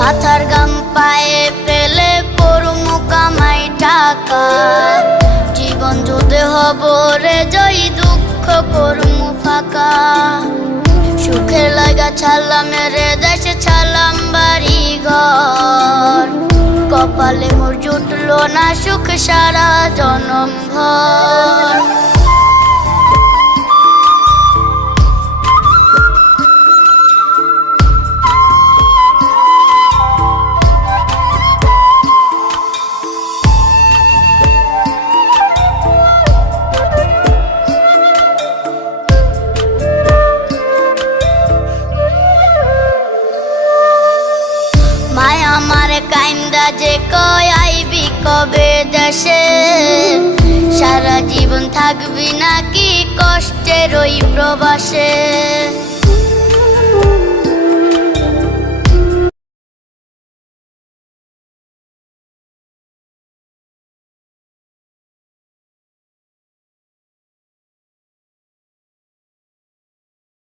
মাথার গাম পায়ে ফেলে পড়মু কামাই টাকা, জীবন যুদ্ধে হব রে জয়ী, দুঃখ করমু ফাঁকা। সুখের লাগা ছাড়লাম রে দেশে, ছাড়লাম বাড়ি ঘর, কপালে মোর জুটলো না সুখ সারা জনম ভর। মায় আমার কাইন্দা যে কয় আইবি কবে দেশে, সারা জীবন থাকবি নাকি কষ্টের ওই প্রবাসে।